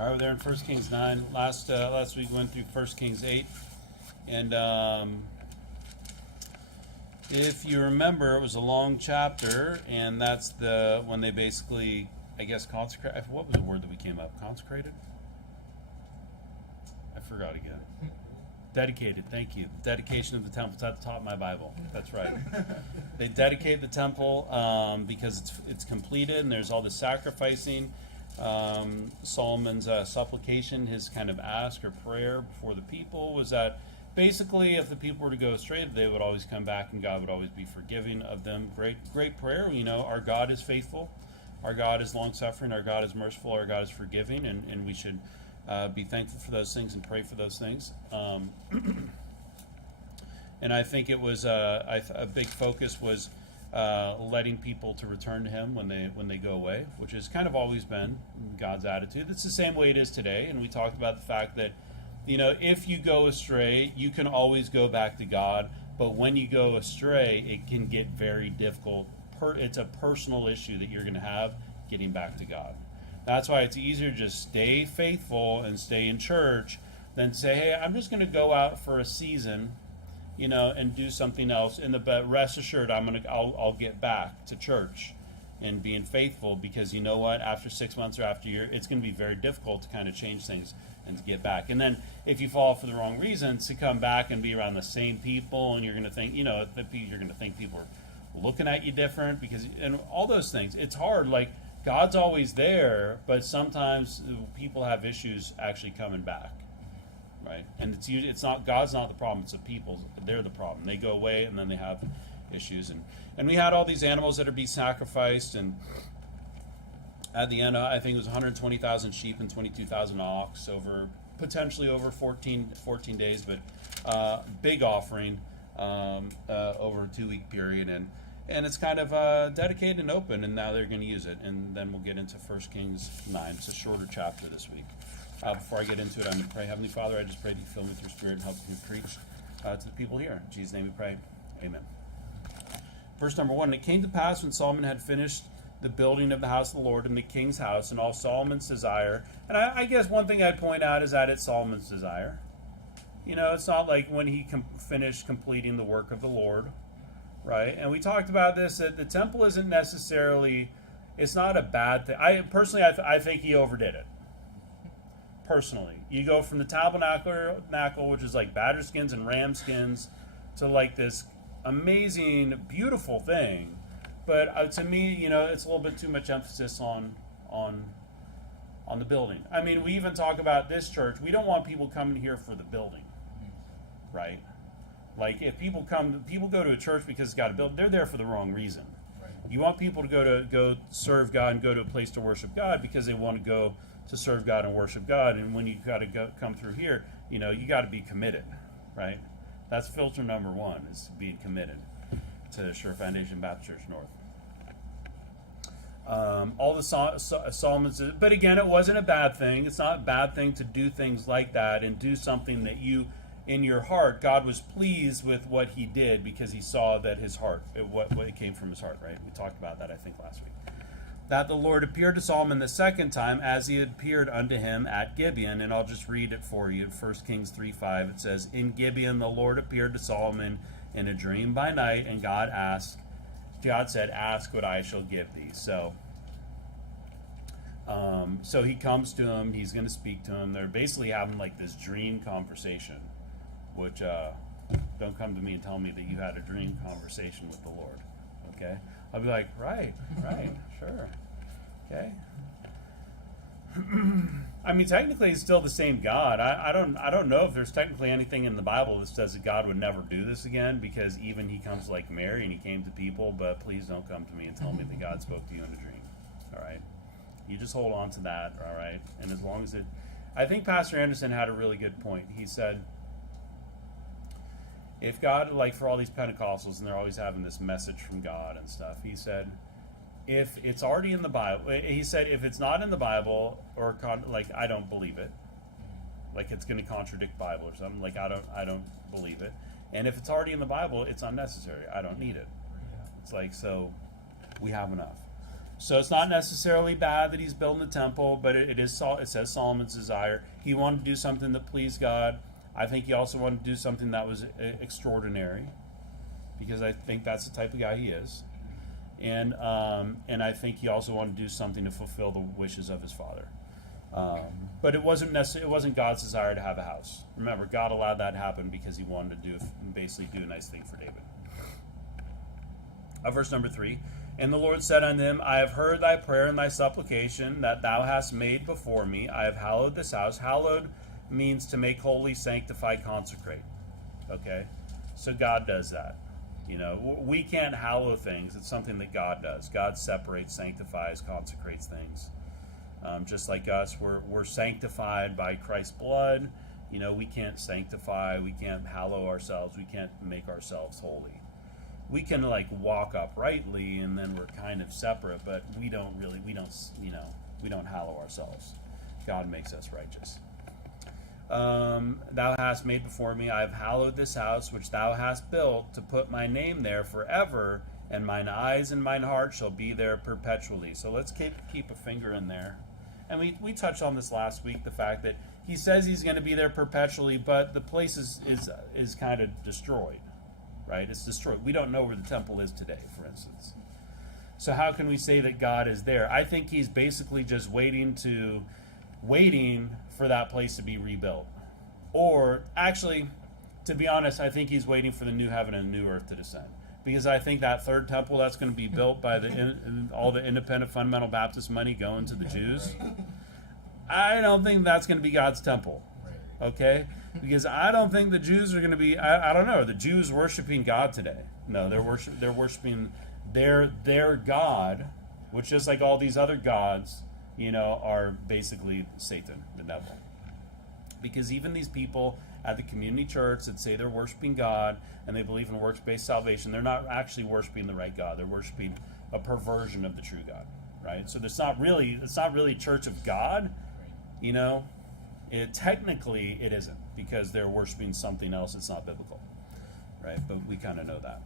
All right, we're there in 1 Kings 9. Last week we went through 1 Kings 8. And if you remember, it was a long chapter, and that's when they basically, I guess, consecrate. What was the word that we came up? Consecrated? I forgot again. Dedicated, thank you. Dedication of the temple. It's at the top of my Bible. That's right. They dedicate the temple because it's completed, and there's all the sacrificing. Solomon's supplication, his kind of ask or prayer before the people was that basically if the people were to go astray, they would always come back and God would always be forgiving of them. Great prayer. You know, our God is faithful. Our God is long-suffering. Our God is merciful. Our God is forgiving, and we should be thankful for those things and pray for those things. And I think it was a big focus was letting people to return to Him when they go away, which has kind of always been God's attitude. It's the same way it is today, and we talked about the fact that, you know, if you go astray, you can always go back to God, but when you go astray, it can get very difficult. It's a personal issue that you're going to have getting back to God. That's why it's easier to just stay faithful and stay in church than say, hey, I'm just going to go out for a season, you know, and do something else. But rest assured, I'll get back to church and being faithful, because you know what? After 6 months or after a year, it's going to be very difficult to kind of change things and to get back. And then if you fall for the wrong reasons, to come back and be around the same people, and you're going to think, you know, you're going to think people are looking at you different, and all those things. It's hard. Like, God's always there, but sometimes people have issues actually coming back. Right, and it's not God's not the problem; it's the people. They're the problem. They go away, and then they have issues. And we had all these animals that are being sacrificed, and at the end, I think it was 120,000 sheep and 22,000 ox potentially over 14 days, but big offering over a 2-week period, and it's kind of dedicated and open, and now they're going to use it, and then we'll get into 1 Kings 9. It's a shorter chapter this week. Before I get into it, I'm going to pray. Heavenly Father, I just pray that you fill me with your Spirit and help me preach to the people here. In Jesus' name we pray. Amen. Verse number 1, it came to pass when Solomon had finished the building of the house of the Lord and the king's house and all Solomon's desire. And I guess one thing I'd point out is that it's Solomon's desire. You know, it's not like when he finished completing the work of the Lord, right? And we talked about this, that the temple isn't necessarily, it's not a bad thing. I think he overdid it. Personally, you go from the tabernacle, which is like badger skins and ram skins, to like this amazing, beautiful thing. But to me, you know, it's a little bit too much emphasis on the building. I mean, we even talk about this church. We don't want people coming here for the building, right? Like, if people go to a church because it's got a building, they're there for the wrong reason. Right. You want people to go serve God and go to a place to worship God because they want to go to serve God and worship God. And when you got to come through here, you know, you got to be committed, right? That's filter number 1, is being committed to Sure Foundation Baptist Church North. All the Solomon's, but again, it wasn't a bad thing. It's not a bad thing to do things like that and do something that you, in your heart, God was pleased with what he did because he saw that his heart, what it came from his heart, right? We talked about that, I think, last week. That the Lord appeared to Solomon the second time as he appeared unto him at Gibeon. And I'll just read it for you. 1 Kings 3:5. It says, in Gibeon the Lord appeared to Solomon in a dream by night, and God said, ask what I shall give thee. So he comes to him, he's going to speak to him. They're basically having like this dream conversation, which don't come to me and tell me that you had a dream conversation with the Lord. Okay? I'll be like, right, sure. Okay. I mean, technically, it's still the same God. I don't know if there's technically anything in the Bible that says that God would never do this again, because even he comes like Mary and he came to people, but please don't come to me and tell me that God spoke to you in a dream. All right? You just hold on to that, all right? And as long as I think Pastor Anderson had a really good point. He said, if God, like for all these Pentecostals, and they're always having this message from God and stuff, he said, if it's already in the Bible, he said, if it's not in the Bible, or I don't believe it, like it's going to contradict Bible or something, like I don't believe it. And if it's already in the Bible, it's unnecessary. I don't need it. It's like, so we have enough. So it's not necessarily bad that he's building the temple, but it says Solomon's desire. He wanted to do something that pleased God. I think he also wanted to do something that was extraordinary, because I think that's the type of guy he is. And I think he also wanted to do something to fulfill the wishes of his father. But it wasn't God's desire to have a house. Remember, God allowed that to happen because he wanted to basically do a nice thing for David. Verse number 3. And the Lord said unto him, I have heard thy prayer and thy supplication that thou hast made before me. I have hallowed this house. Hallowed means to make holy, sanctify, consecrate. Okay? So God does that. You know, we can't hallow things. It's something that God does. God separates, sanctifies, consecrates things. Just like us, we're sanctified by Christ's blood. You know, we can't sanctify, we can't hallow ourselves, we can't make ourselves holy. We can like walk uprightly, and then we're kind of separate, but we don't hallow ourselves. God makes us righteous. Thou hast made before me, I have hallowed this house which thou hast built, to put my name there forever, and mine eyes and mine heart shall be there perpetually. So let's keep a finger in there. And we touched on this last week, the fact that he says he's going to be there perpetually, but the place is kind of destroyed, right? It's destroyed. We don't know where the temple is today, for instance. So how can we say that God is there? I think he's basically just waiting for that place to be rebuilt. Or actually, to be honest, I think he's waiting for the new heaven and new earth to descend. Because I think that third temple that's going to be built by all the independent fundamental Baptist money going to the Jews, I don't think that's going to be God's temple. Okay? Because I don't think the Jews are going to be, I don't know, are the Jews worshiping God today? No, they're worshiping their God, which is like all these other gods, you know, are basically Satan, the devil. Because even these people at the community church that say they're worshiping God and they believe in works-based salvation, they're not actually worshiping the right God. They're worshiping a perversion of the true God, right? So it's not really Church of God, you know. Technically, it isn't, because they're worshiping something else that's not biblical, right? But we kind of know that.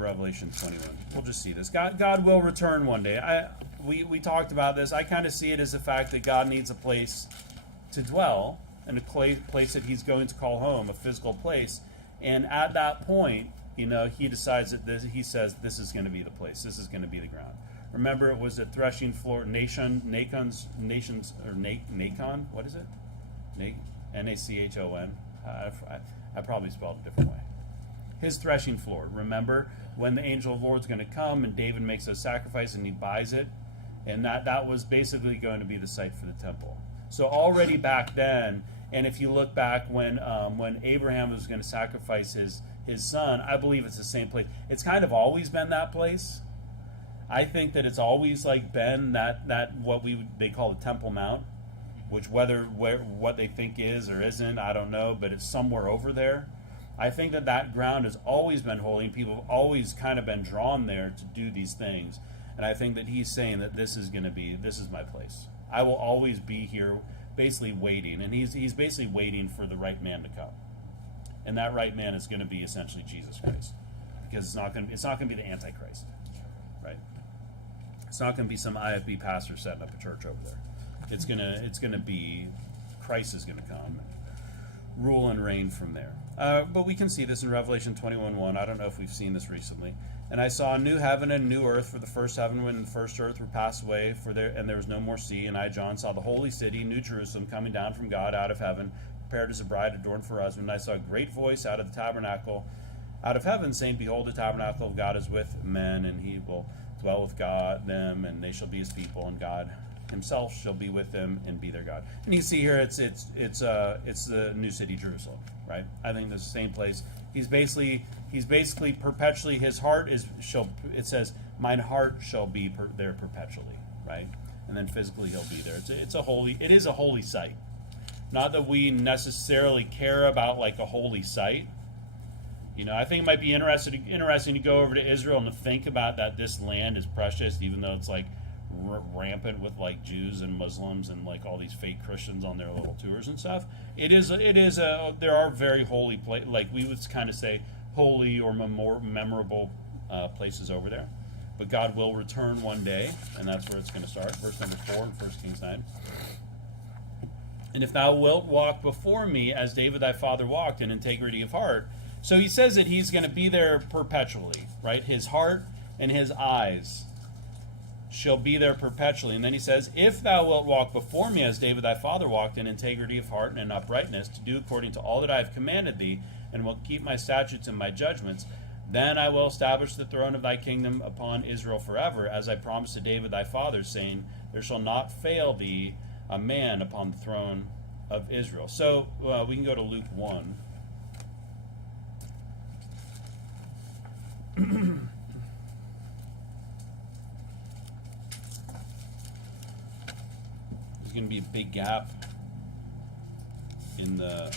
Revelation 21. We'll just see this. God will return one day. We talked about this. I kind of see it as the fact that God needs a place to dwell, and a place that he's going to call home, a physical place. And at that point, you know, he decides that he says this is going to be the place. This is going to be the ground. Remember, it was a threshing floor. Nacon. What is it? Nachon. I probably spelled it a different way. His threshing floor. Remember when the angel of the Lord's going to come and David makes a sacrifice and he buys it, and that was basically going to be the site for the temple. So already back then, and if you look back when Abraham was going to sacrifice his son, I believe it's the same place. It's kind of always been that place. I think that it's always like been that what they call the Temple Mount, which what they think is or isn't, I don't know, but it's somewhere over there. I think that ground has always been holy, and people have always kind of been drawn there to do these things. And I think that he's saying that this is my place. I will always be here, basically waiting. And he's basically waiting for the right man to come. And that right man is going to be essentially Jesus Christ, because it's not going to be the Antichrist, right? It's not going to be some IFB pastor setting up a church over there. It's going to be Christ is going to come and rule and reign from there. But we can see this in Revelation 21:1. I don't know if we've seen this recently. And I saw a new heaven and a new earth, for the first heaven and the first earth were passed away, and there was no more sea. And I, John, saw the holy city, New Jerusalem, coming down from God out of heaven, prepared as a bride adorned for her husband. And I saw a great voice out of the tabernacle, out of heaven, saying, Behold, the tabernacle of God is with men, and he will dwell with them, and they shall be his people, and God himself shall be with them and be their God. And you see here, it's the new city, Jerusalem, right? I think it's the same place. He's basically perpetually, his heart it says, mine heart shall be there perpetually, right? And then physically he'll be there. It is a holy site. Not that we necessarily care about like a holy site. You know, I think it might be interesting to go over to Israel and to think about that this land is precious, even though it's like rampant with like Jews and Muslims and like all these fake Christians on their little tours and stuff. There are very holy like we would kind of say holy or memorable places over there. But God will return one day, and that's where it's going to start. Verse number 4 in 1 Kings 9. And if thou wilt walk before me as David thy father walked in integrity of heart. So he says that he's going to be there perpetually, right? His heart and his eyes shall be there perpetually. And then he says, if thou wilt walk before me as David thy father walked in integrity of heart and in uprightness, to do according to all that I have commanded thee, and wilt keep my statutes and my judgments, then I will establish the throne of thy kingdom upon Israel forever, as I promised to David thy father, saying, there shall not fail thee a man upon the throne of Israel. So we can go to Luke 1. There's going to be a big gap in the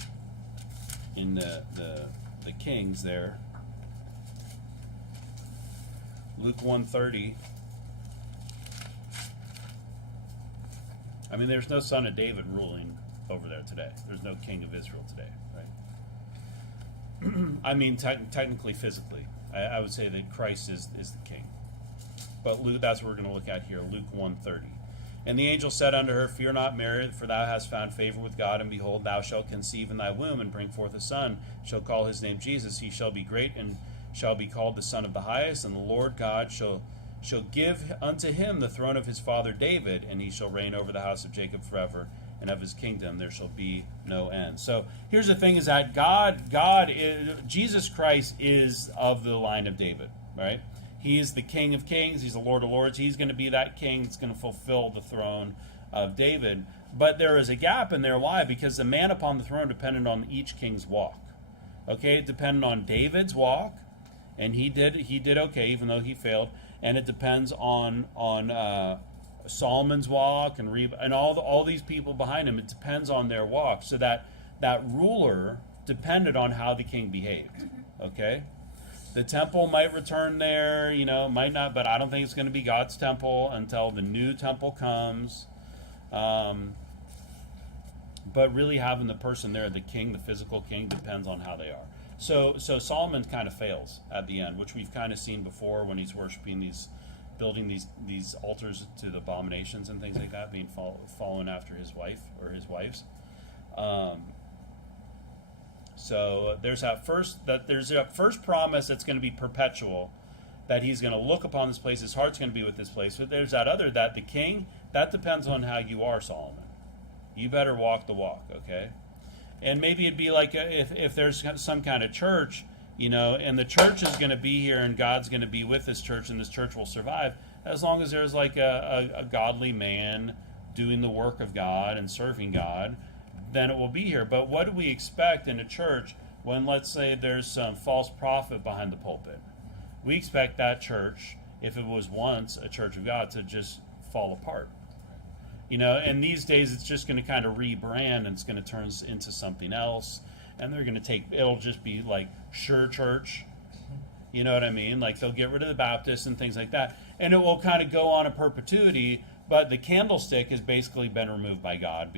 kings there. Luke 1:30. I mean, there's no son of David ruling over there today. There's no king of Israel today, right? I mean, technically, physically, I would say that Christ is the king. But Luke, that's what we're going to look at here. Luke 1:30. And the angel said unto her, fear not, Mary, for thou hast found favor with God, and behold, thou shalt conceive in thy womb, and bring forth a son, shall call his name Jesus. He shall be great, and shall be called the Son of the Highest, and the Lord God shall give unto him the throne of his father David, and he shall reign over the house of Jacob forever, and of his kingdom there shall be no end. So here's the thing: is that Jesus Christ is of the line of David, right? He is the King of Kings. He's the Lord of Lords. He's going to be that king that's going to fulfill the throne of David. But there is a gap in there. Why? Because the man upon the throne depended on each king's walk. Okay, it depended on David's walk, and he did okay, even though he failed. And it depends on Solomon's walk and all these people behind him. It depends on their walk. So that ruler depended on how the king behaved. Okay. The temple might return there, might not, but I don't think it's going to be God's temple until the new temple comes. But really having the person there, the king, the physical king, depends on how they are. So Solomon kind of fails at the end, which we've kind of seen before when he's worshiping building these altars to the abominations and things like that, being following after his wife or his wives. So there's that first promise that's going to be perpetual, that he's going to look upon this place, his heart's going to be with this place. But there's that other, that the king, that depends on how you are, Solomon. You better walk the walk, okay? And maybe it'd be like if there's some kind of church, and the church is going to be here and God's going to be with this church and this church will survive, as long as there's like a godly man doing the work of God and serving God, then it will be here. But what do we expect in a church when, let's say, there's some false prophet behind the pulpit? We expect that church, if it was once a church of God, to just fall apart. And these days it's just going to kind of rebrand and it's going to turn into something else. And they're going to it'll just be like Sure Church. You know what I mean? Like they'll get rid of the Baptists and things like that. And it will kind of go on in perpetuity. But the candlestick has basically been removed by God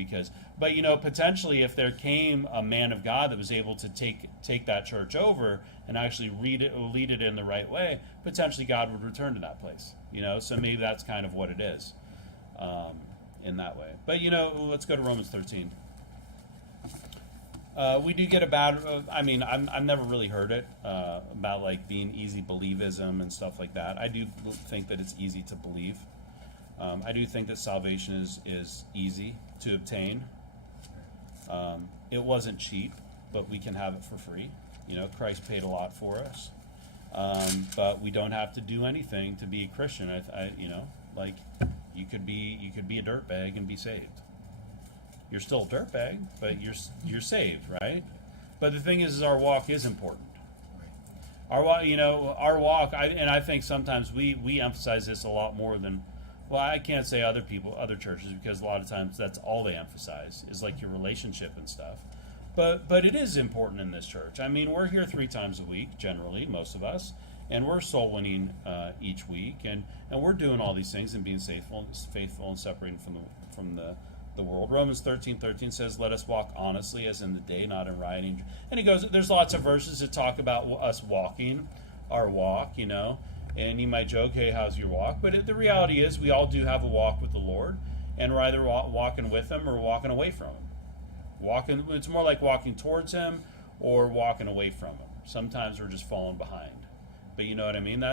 but potentially if there came a man of God that was able to take that church over and actually lead it in the right way, potentially God would return to that place. So maybe that's kind of what it is in that way. But let's go to Romans 13. We do get I've never really heard it about like being easy believism and stuff like that. I do think that it's easy to believe. I do think that salvation is easy to obtain. It wasn't cheap, but we can have it for free. Christ paid a lot for us, but we don't have to do anything to be a Christian. Like you could be a dirtbag and be saved. You're still a dirtbag, but you're saved, right? But the thing is our walk is important. Our walk. I think sometimes we emphasize this a lot more than. Well, I can't say other churches, because a lot of times that's all they emphasize is like your relationship and stuff. But it is important in this church. I mean, we're here 3 times a week, generally, most of us, and we're soul winning each week, and we're doing all these things and being faithful and separating from the world. Romans 13:13 says, "Let us walk honestly, as in the day, not in rioting." And he goes, there's lots of verses that talk about us walking our walk, and you might joke, hey, how's your walk? But the reality is we all do have a walk with the Lord, and we're either walking with him or walking away from him. It's more like walking towards him or walking away from him. Sometimes we're just falling behind. But you know what I mean?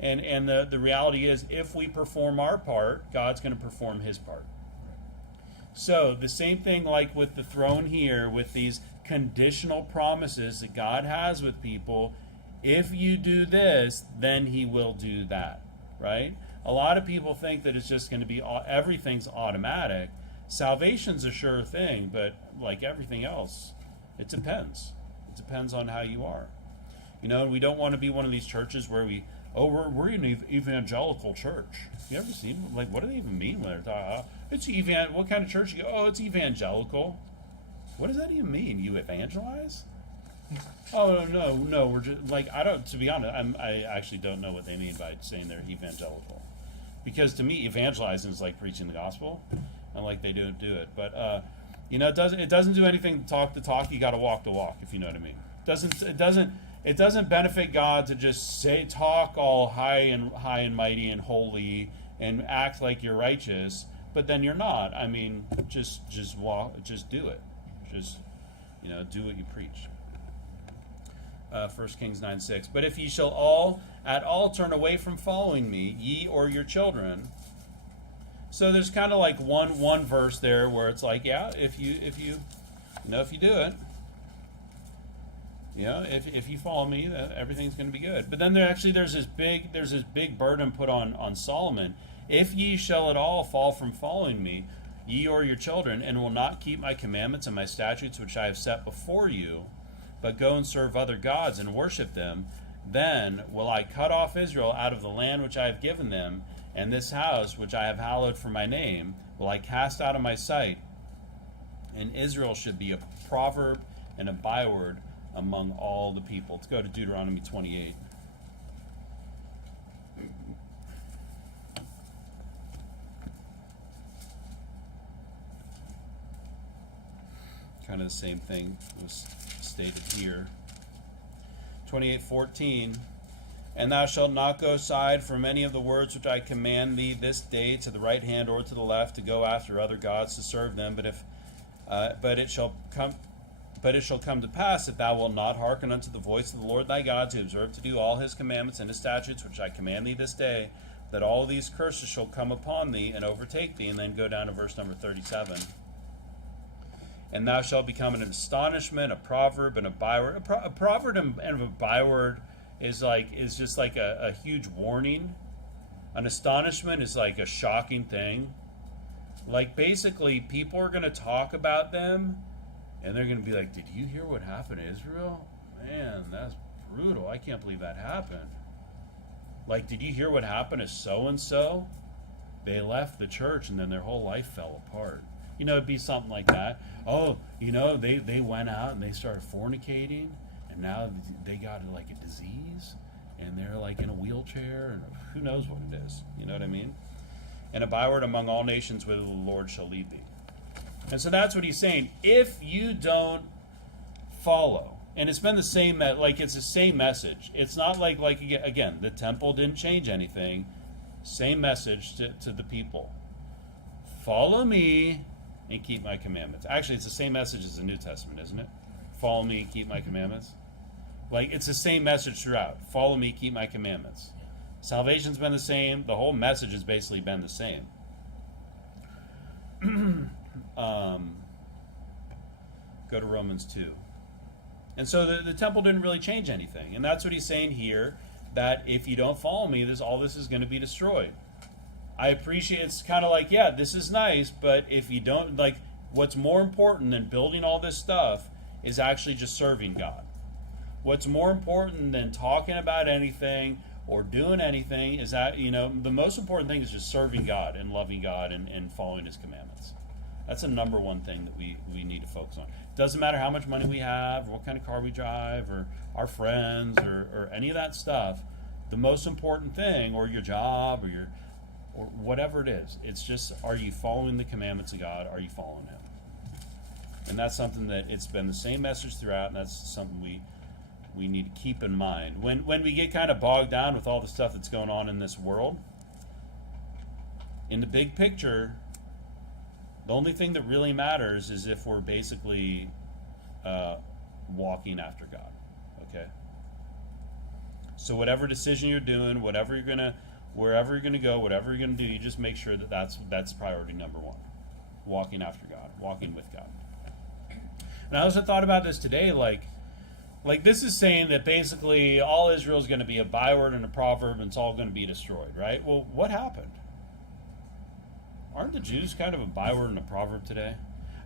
And the reality is, if we perform our part, God's going to perform his part. So the same thing like with the throne here, with these conditional promises that God has with people. If you do this, then he will do that, right? A lot of people think that it's just going to be everything's automatic. Salvation's a sure thing, but like everything else, it depends. It depends on how you are. We don't want to be one of these churches where we're an evangelical church. You ever seen, what do they even mean when they're talking? What kind of church? You go, oh, it's evangelical. What does that even mean? You evangelize? Oh, no, we're just, to be honest, I actually don't know what they mean by saying they're evangelical. Because to me, evangelizing is like preaching the gospel, and they don't do it. But, it doesn't do anything to talk the talk, you got to walk the walk, if you know what I mean. It doesn't benefit God to just talk all high and mighty and holy and act like you're righteous, but then you're not. I mean, just walk, just do it. Just, do what you preach. 1 Kings 9:6. But if ye shall at all turn away from following me, ye or your children. So there's kind of like one verse there where it's like, yeah, if you do it, if you follow me, everything's going to be good. But then there's this big burden put on Solomon. If ye shall at all fall from following me, ye or your children, and will not keep my commandments and my statutes which I have set before you, but go and serve other gods and worship them, then will I cut off Israel out of the land which I have given them, and this house which I have hallowed for my name will I cast out of my sight, and Israel should be a proverb and a byword among all the people. Let's go to Deuteronomy 28. Kind of the same thing was stated here. 28:14. And thou shalt not go aside from any of the words which I command thee this day to the right hand or to the left, to go after other gods to serve them. But it shall come to pass, if thou wilt not hearken unto the voice of the Lord thy God, to observe to do all his commandments and his statutes which I command thee this day, that all these curses shall come upon thee and overtake thee. And then go down to verse number 37. And thou shalt become an astonishment, a proverb, and a byword. A proverb and a byword is just like a huge warning. An astonishment is like a shocking thing. Like basically, people are going to talk about them, and they're going to be like, "Did you hear what happened to Israel? Man, that's brutal. I can't believe that happened. Like, did you hear what happened to so and so? They left the church, and then their whole life fell apart." It'd be something like that. Oh, they went out and they started fornicating, and now they got like a disease, and they're like in a wheelchair, and who knows what it is. You know what I mean? And a byword among all nations whither the Lord shall lead thee. And so that's what he's saying. If you don't follow, and it's been the same, it's the same message. It's not like again, the temple didn't change anything. Same message to the people. Follow me and keep my commandments. Actually, it's the same message as the New Testament, isn't it? Follow me and keep my commandments. It's the same message throughout. Follow me, keep my commandments. Salvation's been the same. The whole message has basically been the same. Go to Romans 2. And so the temple didn't really change anything. And that's what he's saying here, that if you don't follow me, all this is going to be destroyed. I appreciate, it's kind of like, yeah, this is nice, but if you don't, what's more important than building all this stuff is actually just serving God. What's more important than talking about anything or doing anything is that, the most important thing is just serving God and loving God and following his commandments. That's the number one thing that we need to focus on. Doesn't matter how much money we have, or what kind of car we drive, or our friends, or any of that stuff. The most important thing, or your job, or whatever it is, it's just, are you following the commandments of God? Are you following him? And that's something that it's been the same message throughout, and that's something we need to keep in mind. When we get kind of bogged down with all the stuff that's going on in this world, in the big picture, the only thing that really matters is if we're basically walking after God. Okay? So whatever decision you're doing, wherever you're gonna go, whatever you're gonna do, you just make sure that that's priority number one. Walking after God, walking with God. And I also thought about this today, like this is saying that basically all Israel is going to be a byword and a proverb, and it's all going to be destroyed, right? Well, what happened? Aren't the Jews kind of a byword and a proverb today?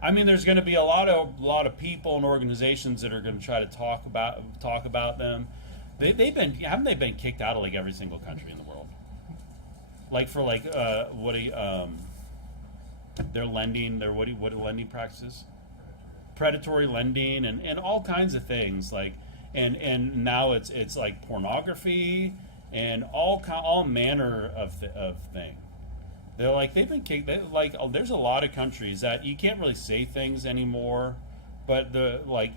I mean, there's going to be a lot of people and organizations that are going to try to talk about them. Haven't they been kicked out of like every single country in the world? Like for their lending, what are lending practices? Predatory lending and all kinds of things, like and now it's like pornography and all manner of thing. They've been kicked. There's a lot of countries that you can't really say things anymore. But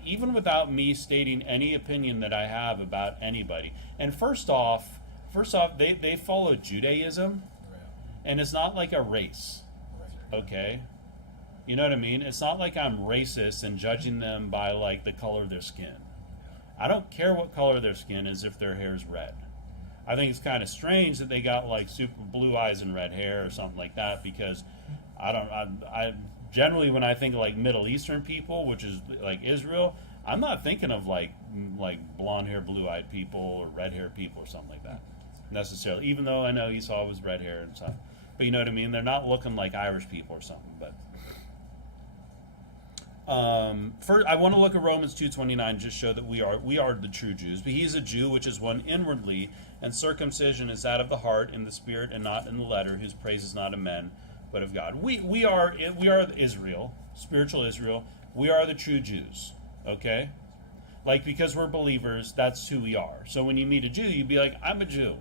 even without me stating any opinion that I have about anybody, and first off, they follow Judaism, and it's not like a race, okay? You know what I mean? It's not like I'm racist and judging them by like the color of their skin. I don't care what color their skin is if their hair is red. I think it's kind of strange that they got like super blue eyes and red hair or something like that, because I generally, when I think of like Middle Eastern people, which is like Israel, I'm not thinking of like blonde hair, blue eyed people or red hair people or something like that necessarily. Even though I know Esau was red hair and stuff, but you know what I mean. They're not looking like Irish people or something. But first, I want to look at Romans 2:29, just show that we are the true Jews. But he is a Jew, which is one inwardly, and circumcision is that of the heart, in the spirit, and not in the letter, whose praise is not of men, but of God. We are Israel, spiritual Israel. We are the true Jews. Okay, like because we're believers, that's who we are. So when you meet a Jew, you'd be like, I'm a Jew.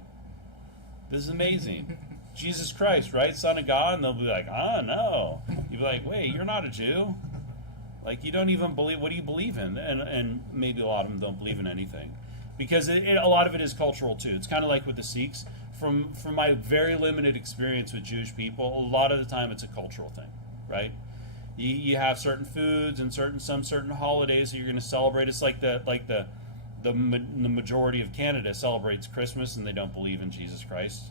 This is amazing. Jesus Christ, right, Son of God, and they'll be like, no. You'd be like, wait, you're not a Jew. Like, you don't even believe, what do you believe in? And maybe a lot of them don't believe in anything. Because a lot of it is cultural, too. It's kind of like with the Sikhs. From my very limited experience with Jewish people, a lot of the time it's a cultural thing, right? You have certain foods and certain holidays that you're going to celebrate. It's like the majority of Canada celebrates Christmas and they don't believe in Jesus Christ.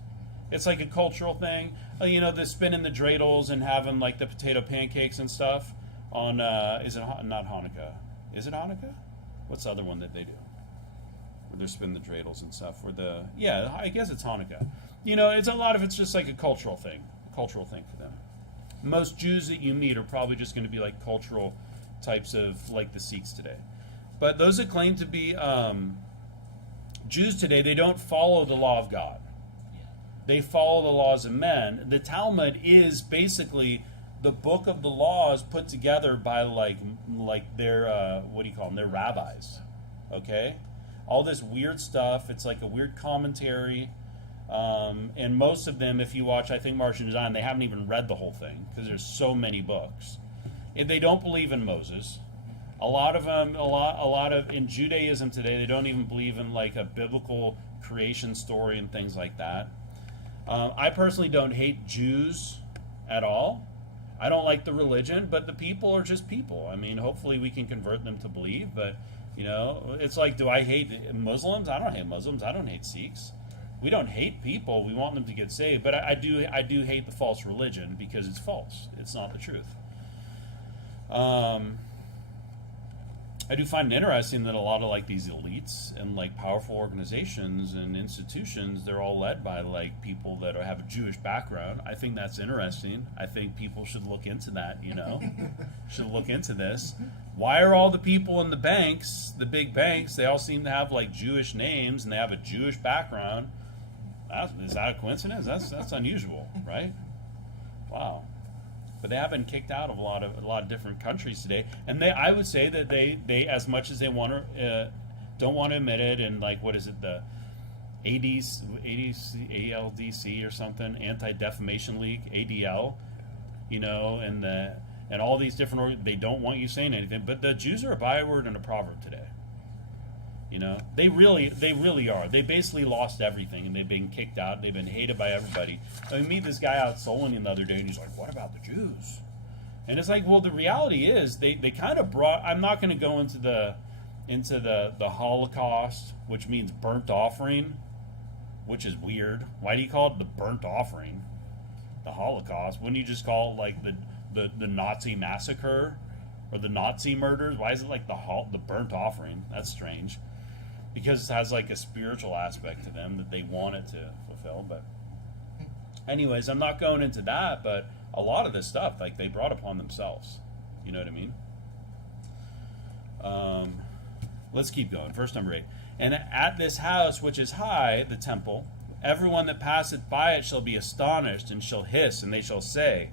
It's like a cultural thing. The spinning the dreidels and having like the potato pancakes and stuff. On is it not Hanukkah? Is it Hanukkah? What's the other one that they do? Where they're spinning the dreidels and stuff. I guess it's Hanukkah. It's a lot of it's just like a cultural thing for them. Most Jews that you meet are probably just going to be like cultural types of like the Sikhs today. But those that claim to be Jews today, they don't follow the law of God. They follow the laws of men. The Talmud is basically the book of the laws put together by like their their rabbis. Okay, all this weird stuff. It's like a weird commentary, and most of them, if you watch, I think Martian Design, they haven't even read the whole thing because there's so many books. If they don't believe in Moses. A lot of in Judaism today, they don't even believe in like a biblical creation story and things like that. I personally don't hate Jews at all. I don't like the religion, but the people are just people. I mean, hopefully we can convert them to believe, but, it's like, do I hate Muslims? I don't hate Muslims. I don't hate Sikhs. We don't hate people. We want them to get saved, but I do hate the false religion because it's false. It's not the truth. I do find it interesting that a lot of like these elites and like powerful organizations and institutions, they're all led by like people that have a Jewish background. I think that's interesting. I think people should look into that, should look into this. Why are all the people in the banks, the big banks, they all seem to have like Jewish names and they have a Jewish background? Is that a coincidence? That's unusual, right? Wow. But they have been kicked out of a lot of different countries today, and I would say that they as much as they want to don't want to admit it, and like what is it, the ALDC or something, Anti-Defamation League, ADL, and all these different they don't want you saying anything, but the Jews are a byword and a proverb today. They really are. They basically lost everything, and they've been kicked out. They've been hated by everybody. I meet this guy out Solon the other day, and he's like, "What about the Jews?" And it's like, well, the reality is they kind of brought. I'm not going to go into the Holocaust, which means burnt offering, which is weird. Why do you call it the burnt offering? The Holocaust? Wouldn't you just call it like the Nazi massacre or the Nazi murders? Why is it like the burnt offering? That's strange. Because it has like a spiritual aspect to them that they want it to fulfill. But anyways, I'm not going into that, but a lot of this stuff, like, they brought upon themselves. You know what I mean? Let's keep going. Verse number 8. And at this house which is high, the temple, everyone that passeth by it shall be astonished, and shall hiss, and they shall say,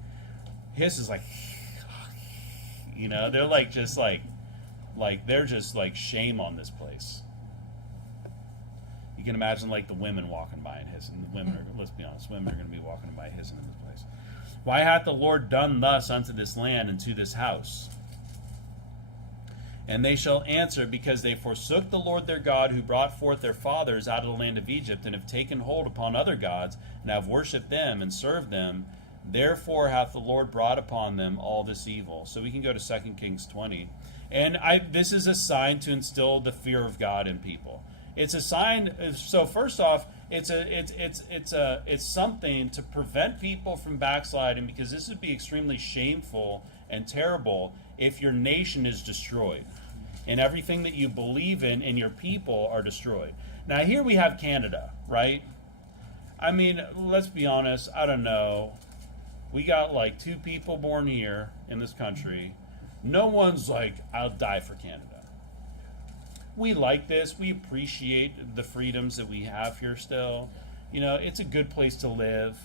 hiss is like, they're like just like they're just like, shame on this place. You can imagine like the women walking by and hissing. The women are, let's be honest, women are going to be walking by hissing in this place. Why hath the Lord done thus unto this land and to this house? And they shall answer, because they forsook the Lord their God, who brought forth their fathers out of the land of Egypt, and have taken hold upon other gods, and have worshipped them and served them. Therefore hath the Lord brought upon them all this evil. So we can go to 2 Kings 20. And this is a sign to instill the fear of God in people. It's a sign. So first off, it's something to prevent people from backsliding, because this would be extremely shameful and terrible if your nation is destroyed and everything that you believe in and your people are destroyed. Now here we have Canada, right? I mean, let's be honest. I don't know. We got like 2 people born here in this country. No one's like, I'll die for Canada. We like this. We appreciate the freedoms that we have here still. It's a good place to live.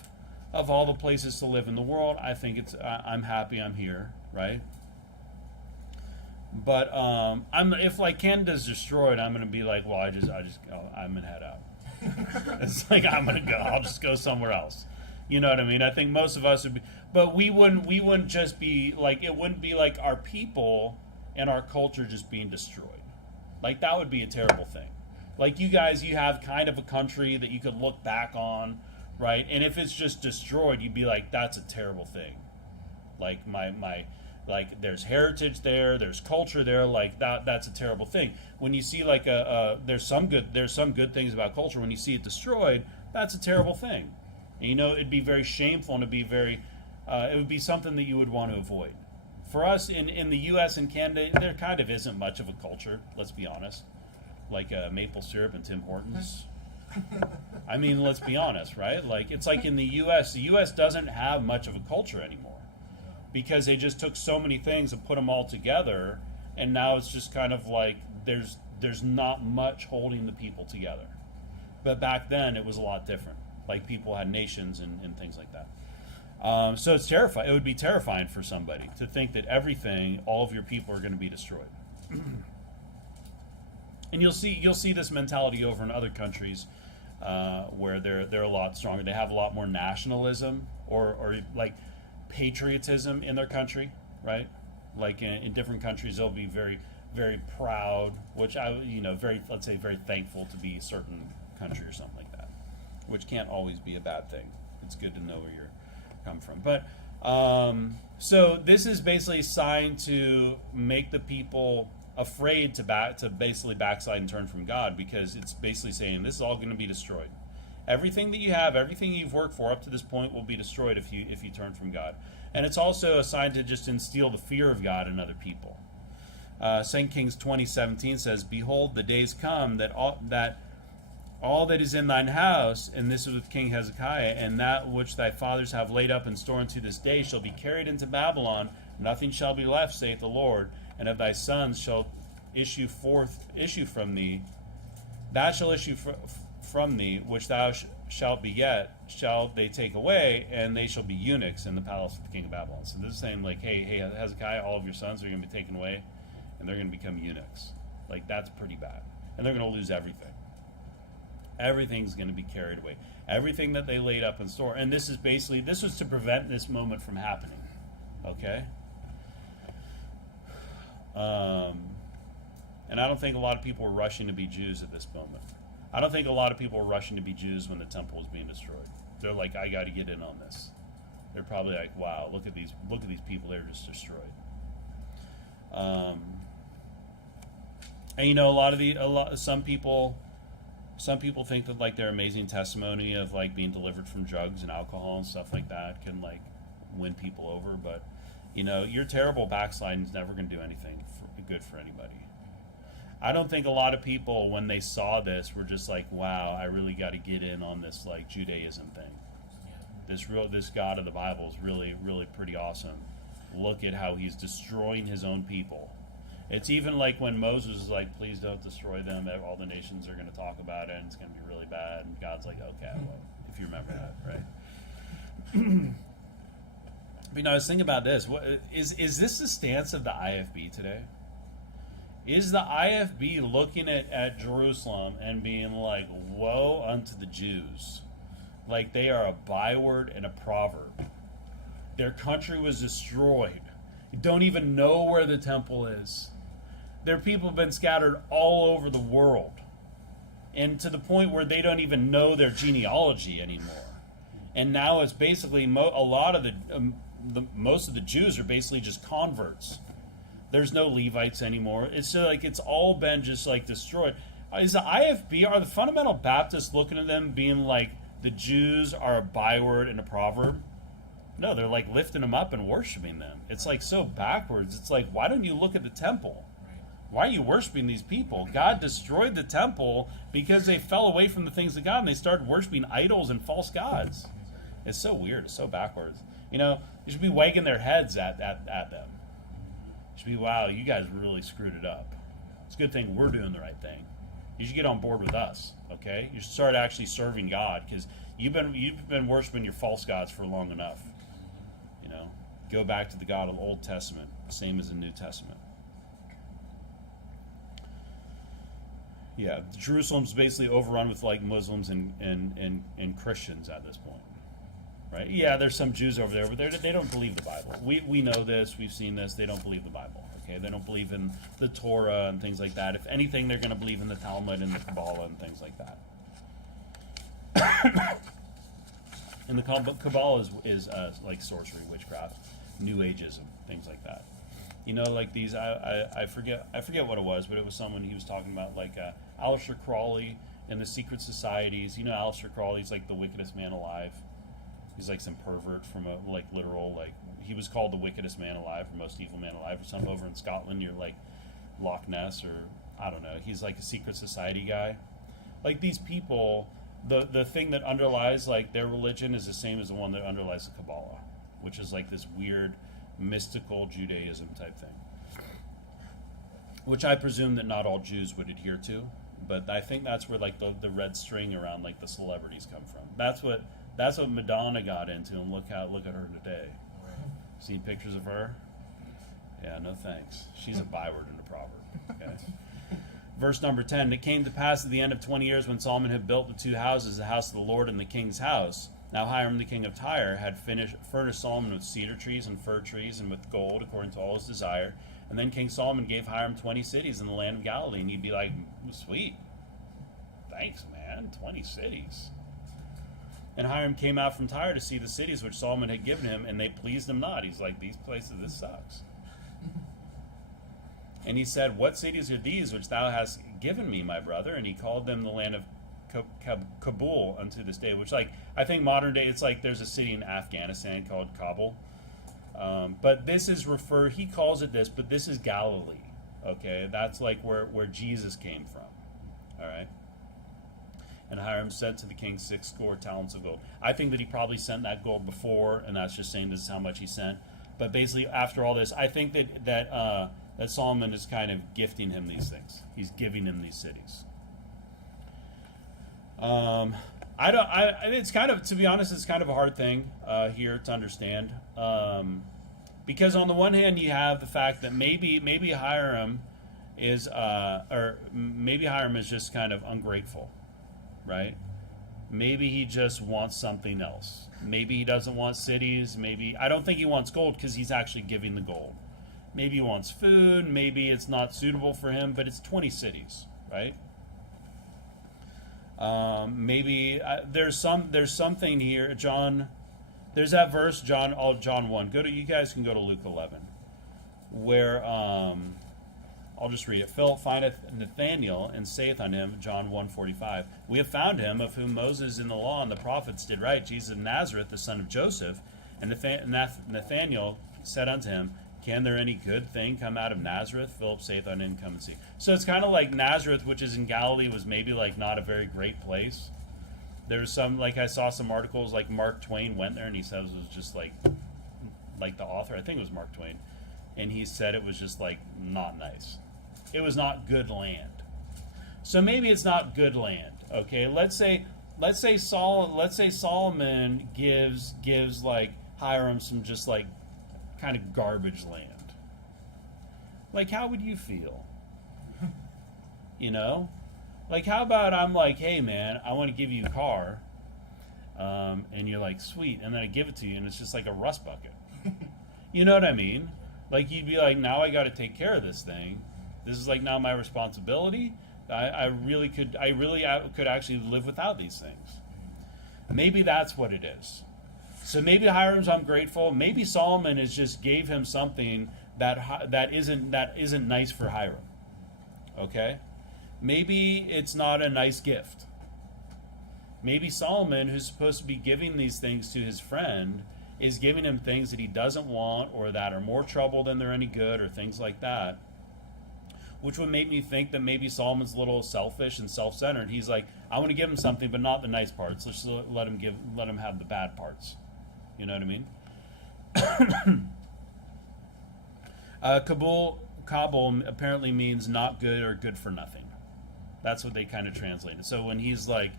Of all the places to live in the world, I think I'm happy I'm here, right? But if like Canada's destroyed, I'm gonna be like, well, I'm gonna head out. It's like, I'm gonna go. I'll just go somewhere else. You know what I mean? I think most of us would be, but we wouldn't just be like, it wouldn't be like our people and our culture just being destroyed. Like, that would be a terrible thing. Like, you guys, you have kind of a country that you could look back on, right? And if it's just destroyed, you'd be like, that's a terrible thing. Like, like, there's heritage there, there's culture there, like, that's a terrible thing. When you see like there's some good things about culture. When you see it destroyed, that's a terrible thing. And, it'd be very shameful, and it would be something that you would want to avoid. For us in the U.S. and Canada, there kind of isn't much of a culture, let's be honest. Like maple syrup and Tim Hortons. I mean, let's be honest, right? Like, it's like in the U.S. doesn't have much of a culture anymore, because they just took so many things and put them all together, and now it's just kind of like there's not much holding the people together. But back then, it was a lot different. Like, people had nations and things like that. So it's terrifying. It would be terrifying for somebody to think that all of your people are going to be destroyed. And you'll see this mentality over in other countries where they're a lot stronger. They have a lot more nationalism or like patriotism in their country, right? Like in different countries, they'll be very, very proud, which let's say very thankful to be a certain country or something like that, which can't always be a bad thing. It's good to know where you're come from. But so this is basically a sign to make the people afraid to basically backslide and turn from God, because it's basically saying this is all going to be destroyed. Everything that you have, everything you've worked for up to this point will be destroyed if you turn from God. And it's also a sign to just instill the fear of God in other people. 2 Kings 20:17 says, "Behold, the days come that all that is in thine house," and this is with King Hezekiah, "and that which thy fathers have laid up in store unto this day shall be carried into Babylon. Nothing shall be left, saith the Lord. And of thy sons shall issue from thee. That shall issue from thee, which thou shalt beget, shall they take away, and they shall be eunuchs in the palace of the king of Babylon." So this is saying, like, hey, Hezekiah, all of your sons are going to be taken away, and they're going to become eunuchs. Like, that's pretty bad. And they're going to lose everything. Everything's going to be carried away. Everything that they laid up in store. And this was to prevent this moment from happening. Okay? And I don't think a lot of people were rushing to be Jews at this moment. I don't think a lot of people were rushing to be Jews when the temple was being destroyed. They're like, I got to get in on this. They're probably like, wow, look at these people they're just destroyed. And some people think that like their amazing testimony of like being delivered from drugs and alcohol and stuff like that can like win people over, but your terrible backsliding is never going to do anything good for anybody. I don't think a lot of people, when they saw this, were just like, wow, I really got to get in on this like Judaism thing. This God of the Bible is really, really pretty awesome. Look at how he's destroying his own people. It's even like when Moses is like, please don't destroy them. All the nations are going to talk about it, and it's going to be really bad. And God's like, okay, well, if you remember that, right? But I was thinking about this. Is this the stance of the IFB today? Is the IFB looking at Jerusalem and being like, woe unto the Jews? Like they are a byword and a proverb. Their country was destroyed. You don't even know where the temple is. Their people have been scattered all over the world. And to the point where they don't even know their genealogy anymore. And now it's basically most of the Jews are basically just converts. There's no Levites anymore. It's like it's all been just like destroyed. Is the IFB, are the fundamental Baptists looking at them being like the Jews are a byword and a proverb? No, they're like lifting them up and worshiping them. It's like so backwards. It's like, why don't you look at the temple? Why are you worshiping these people? God destroyed the temple because they fell away from the things of God and they started worshiping idols and false gods. It's so weird. It's so backwards. You should be wagging their heads at them. It should be, wow, you guys really screwed it up. It's a good thing we're doing the right thing. You should get on board with us, okay? You should start actually serving God because you've been worshiping your false gods for long enough. Go back to the God of the Old Testament, same as the New Testament. Yeah, Jerusalem's basically overrun with like Muslims and Christians at this point, right? Yeah, there's some Jews over there, but they don't believe the Bible. We know this, we've seen this. They don't believe the Bible. Okay, they don't believe in the Torah and things like that. If anything, they're going to believe in the Talmud and the Kabbalah and things like that. And the Kabbalah is like sorcery, witchcraft, New Ageism, things like that. Like these, I forget what it was, but it was someone he was talking about, like Aleister Crowley and the secret societies. Aleister Crowley's like the wickedest man alive. He's like some pervert from a like literal like he was called the wickedest man alive or most evil man alive or something over in Scotland near like Loch Ness or I don't know. He's like a secret society guy. Like these people, the thing that underlies like their religion is the same as the one that underlies the Kabbalah, which is like this weird mystical Judaism type thing, which I presume that not all Jews would adhere to, but I think that's where like the red string around like the celebrities come from. That's what Madonna got into, and look at her today. Seen pictures of her? Yeah, no thanks. She's a byword and a proverb. Okay. Verse number 10, it came to pass at the end of 20 years when Solomon had built the two houses, the house of the Lord and the king's house. Now Hiram the king of Tyre had furnished Solomon with cedar trees and fir trees and with gold according to all his desire. And then King Solomon gave Hiram 20 cities in the land of Galilee. And you'd be like, sweet. Thanks, man. 20 cities. And Hiram came out from Tyre to see the cities which Solomon had given him, and they pleased him not. He's like, these places, this sucks. And he said, what cities are these which thou hast given me, my brother? And he called them the land of Kabul unto this day, which like I think modern day it's like there's a city in Afghanistan called Kabul, but this is he calls it this, but this is Galilee. Okay, that's like where Jesus came from. All right. And Hiram sent to the king 60 talents of gold. I think that he probably sent that gold before, and that's just saying this is how much he sent. But basically, after all this, I think that Solomon is kind of gifting him these things. He's giving him these cities. It's kind of, to be honest, it's kind of a hard thing here to understand, because on the one hand you have the fact that maybe Hiram is just kind of ungrateful, right? Maybe he just wants something else. Maybe he doesn't want cities. Maybe I don't think he wants gold because he's actually giving the gold. Maybe he wants food. Maybe it's not suitable for him, but it's 20 cities, right? Maybe there's something here. John, there's that verse, John 1. You guys can go to Luke 11, where I'll just read it. Philip findeth Nathanael and saith unto him, John 1:45, we have found him of whom Moses in the law and the prophets did write, Jesus of Nazareth, the son of Joseph. And Nathanael said unto him, can there any good thing come out of Nazareth? Philip saith unto him, come and see. So it's kind of like Nazareth, which is in Galilee, was maybe like not a very great place. There was some, like I saw some articles, like Mark Twain went there and he says it was just like the author, I think it was Mark Twain, and he said it was just like not nice. It was not good land. So maybe it's not good land. Okay, let's say Solomon gives like Hiram some just like kind of garbage land. Like, how would you feel? You know? Like, how about I'm like, hey man, I want to give you a car, and you're like, sweet, and then I give it to you and it's just like a rust bucket. You know what I mean? Like, you'd be like, now I got to take care of this thing. This is like now my responsibility. I could actually live without these things. Maybe that's what it is. So maybe Hiram's ungrateful. Maybe Solomon is just gave him something that isn't nice for Hiram. Okay? Maybe it's not a nice gift. Maybe Solomon, who's supposed to be giving these things to his friend, is giving him things that he doesn't want or that are more trouble than they're any good or things like that. Which would make me think that maybe Solomon's a little selfish and self-centered. He's like, I want to give him something, but not the nice parts. Let's let him have the bad parts. You know what I mean? Kabul apparently means not good or good for nothing. That's what they kind of translated. So when he's like,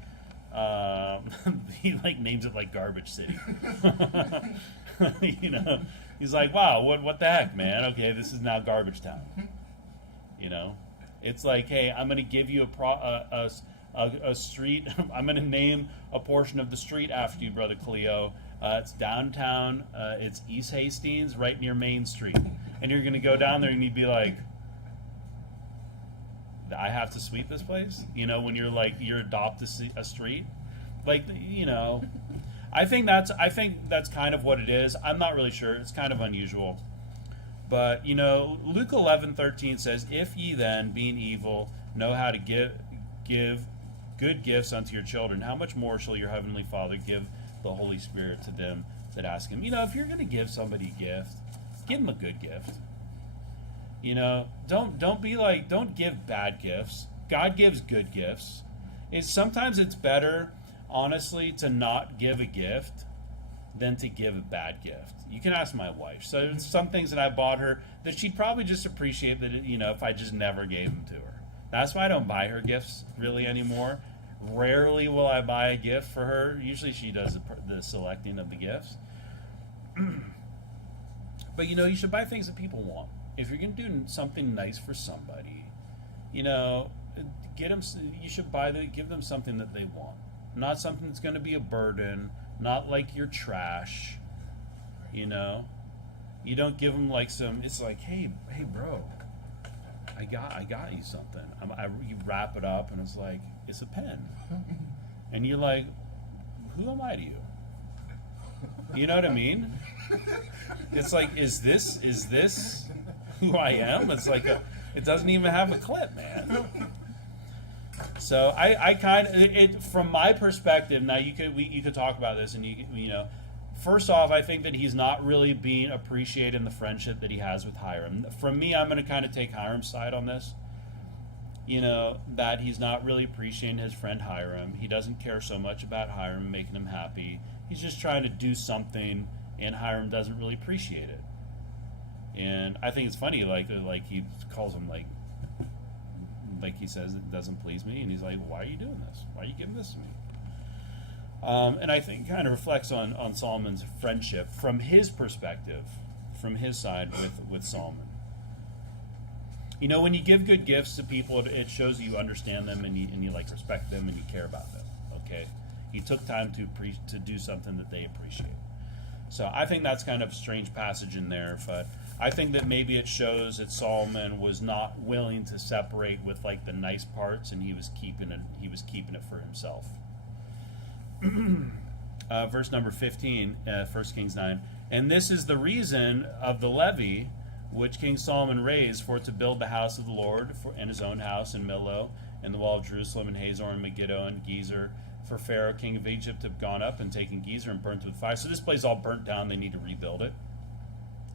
he like names it like Garbage City. You know, he's like, wow, what the heck, man? Okay, this is now Garbage Town. You know, it's like, hey, I'm going to give you a street. I'm going to name a portion of the street after you, Brother Cleo. It's downtown. It's East Hastings, right near Main Street. And you're going to go down there and you'd be like, I have to sweep this place? You know, when you're like, you adopt a street? Like, you know, I think that's kind of what it is. I'm not really sure. It's kind of unusual. But, you know, Luke 11:13 says, if ye then, being evil, know how to give good gifts unto your children, how much more shall your heavenly Father give the Holy Spirit to them that ask him? You know, if you're going to give somebody a gift, give them a good gift. You know, don't give bad gifts. God gives good gifts. Sometimes it's better, honestly, to not give a gift than to give a bad gift. You can ask my wife. So some things that I bought her that she'd probably just appreciate that, you know, if I just never gave them to her. That's why I don't buy her gifts really anymore. Rarely will I buy a gift for her. Usually she does the selecting of the gifts. But, you know, you should buy things that people want. If you're going to do something nice for somebody, you know, give them something that they want. Not something that's going to be a burden. Not like you're trash, you know. You don't give them like it's like, hey, bro, I got you something. You wrap it up and it's like, it's a pen. And you're like, who am I to you? You know what I mean? It's like, is this who I am? It's like it doesn't even have a clip, man. So I kind of, from my perspective, now you could talk about this, and you know, first off, I think that he's not really being appreciated in the friendship that he has with Hiram. From me, I'm going to kind of take Hiram's side on this. You know, that he's not really appreciating his friend Hiram. He doesn't care so much about Hiram making him happy. He's just trying to do something, and Hiram doesn't really appreciate it. And I think it's funny, like he calls him like he says, it doesn't please me, and he's like, why are you doing this? Why are you giving this to me? And I think it kind of reflects on Solomon's friendship from his perspective, from his side with Solomon. You know, when you give good gifts to people, it shows you understand them and you like respect them and you care about them. Okay, he took time to do something that they appreciate. So I think that's kind of a strange passage in there, but I think that maybe it shows that Solomon was not willing to separate with like the nice parts, and he was keeping it. He was keeping it for himself. Verse number 15, 1 Kings 9. And this is the reason of the levy which King Solomon raised for to build the house of the Lord and his own house in Millo, and the wall of Jerusalem, and Hazor, and Megiddo, and Gezer. For Pharaoh, king of Egypt, had gone up and taken Gezer and burnt it with fire. So this place is all burnt down. They need to rebuild it.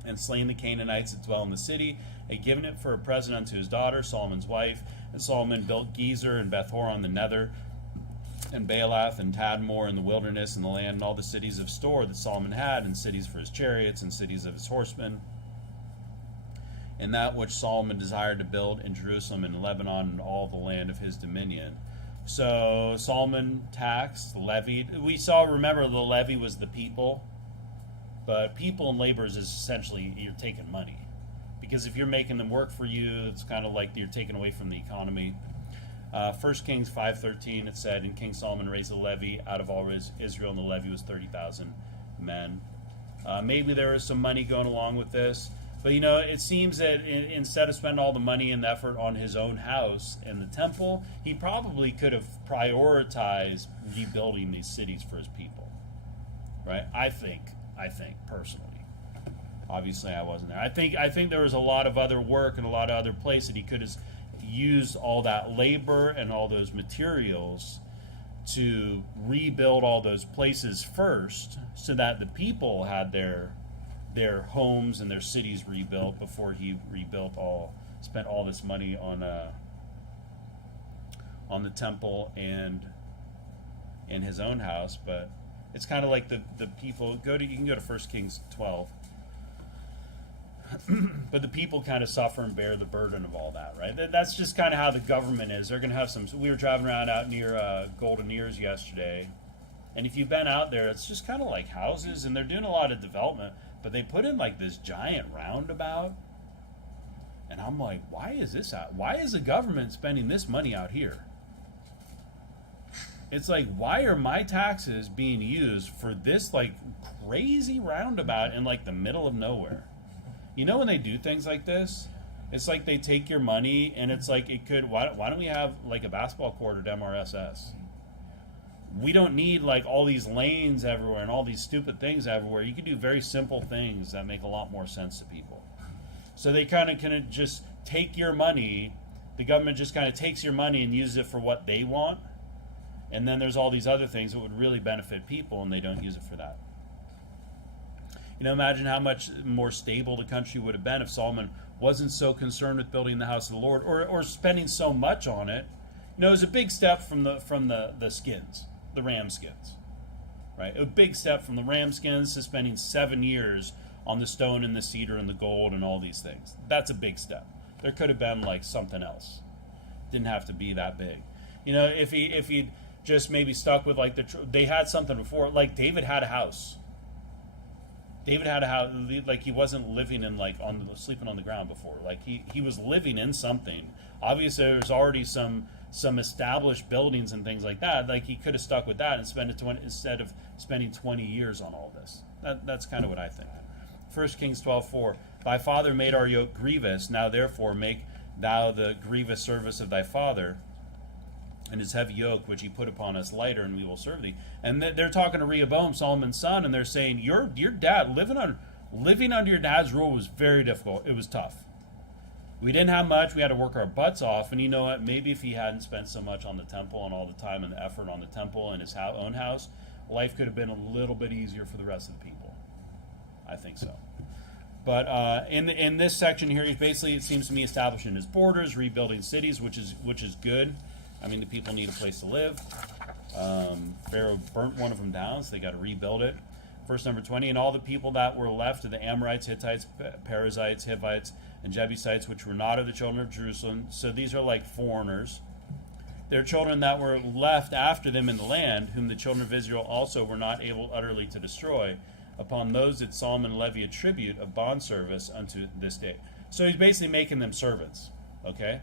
And slain the Canaanites that dwell in the city, and given it for a present unto his daughter, Solomon's wife. And Solomon built Gezer and Beth-horon the nether, and Baalath and Tadmor in the wilderness and the land, and all the cities of store that Solomon had, and cities for his chariots, and cities of his horsemen. And that which Solomon desired to build in Jerusalem and Lebanon and all the land of his dominion. So Solomon taxed, levied. We saw, remember, the levy was the people. But people and laborers is essentially you're taking money. Because if you're making them work for you, it's kind of like you're taking away from the economy. 1 Kings 5:13, it said, and King Solomon raised a levy out of all Israel, and the levy was 30,000 men. Maybe there was some money going along with this. But, it seems that instead of spending all the money and effort on his own house and the temple, he probably could have prioritized rebuilding these cities for his people. Right? I think, personally. Obviously, I wasn't there. I think there was a lot of other work and a lot of other places that he could have used all that labor and all those materials to rebuild all those places first so that the people had their homes and their cities rebuilt before he spent all this money on the temple and his own house. But it's kind of like the people you can go to 1 Kings 12. But the people kind of suffer and bear the burden of all that, right? That's just kind of how the government is. They're going to have some. We were driving around out near Golden Ears yesterday, and if you've been out there, it's just kind of like houses, and they're doing a lot of development. But they put in like this giant roundabout, and I'm like, why is this out? Why is the government spending this money out here? It's like, why are my taxes being used for this like crazy roundabout in like the middle of nowhere? When they do things like this, it's like they take your money, and it's like why don't we have like a basketball court at MRSS? We don't need like all these lanes everywhere and all these stupid things everywhere. You can do very simple things that make a lot more sense to people. So they kind of just take your money. The government just kind of takes your money and uses it for what they want. And then there's all these other things that would really benefit people, and they don't use it for that. Imagine how much more stable the country would have been if Solomon wasn't so concerned with building the house of the Lord or spending so much on it. It was a big step from the skins. The ram skins, right? A big step from the ram skins to spending 7 years on the stone and the cedar and the gold and all these things. That's a big step. There could have been like something else. Didn't have to be that big. If he'd just maybe stuck with like they had something before. Like David had a house. David had a house. Like he wasn't living in like sleeping on the ground before. Like he was living in something. Obviously, there's already some established buildings and things like that. Like he could have stuck with that and spent it instead of spending 20 years on all this. That's kind of what I think. 1 Kings 12:4. Thy father made our yoke grievous. Now therefore make thou the grievous service of thy father, and his heavy yoke which he put upon us lighter, and we will serve thee. And they're talking to Rehoboam, Solomon's son, and they're saying, your dad living under your dad's rule was very difficult. It was tough. We didn't have much. We had to work our butts off. And you know what? Maybe if he hadn't spent so much on the temple and all the time and the effort on the temple and his own house, life could have been a little bit easier for the rest of the people. I think so. But in this section here, he's basically, it seems to me, establishing his borders, rebuilding cities, which is good. I mean, the people need a place to live. Pharaoh burnt one of them down, so they got to rebuild it. Verse number 20, and all the people that were left of the Amorites, Hittites, Perizzites, Hivites, and Jebusites, which were not of the children of Jerusalem. So these are like foreigners. Their children that were left after them in the land, whom the children of Israel also were not able utterly to destroy. Upon those did Solomon levy a tribute of bondservice unto this day. So he's basically making them servants. Okay?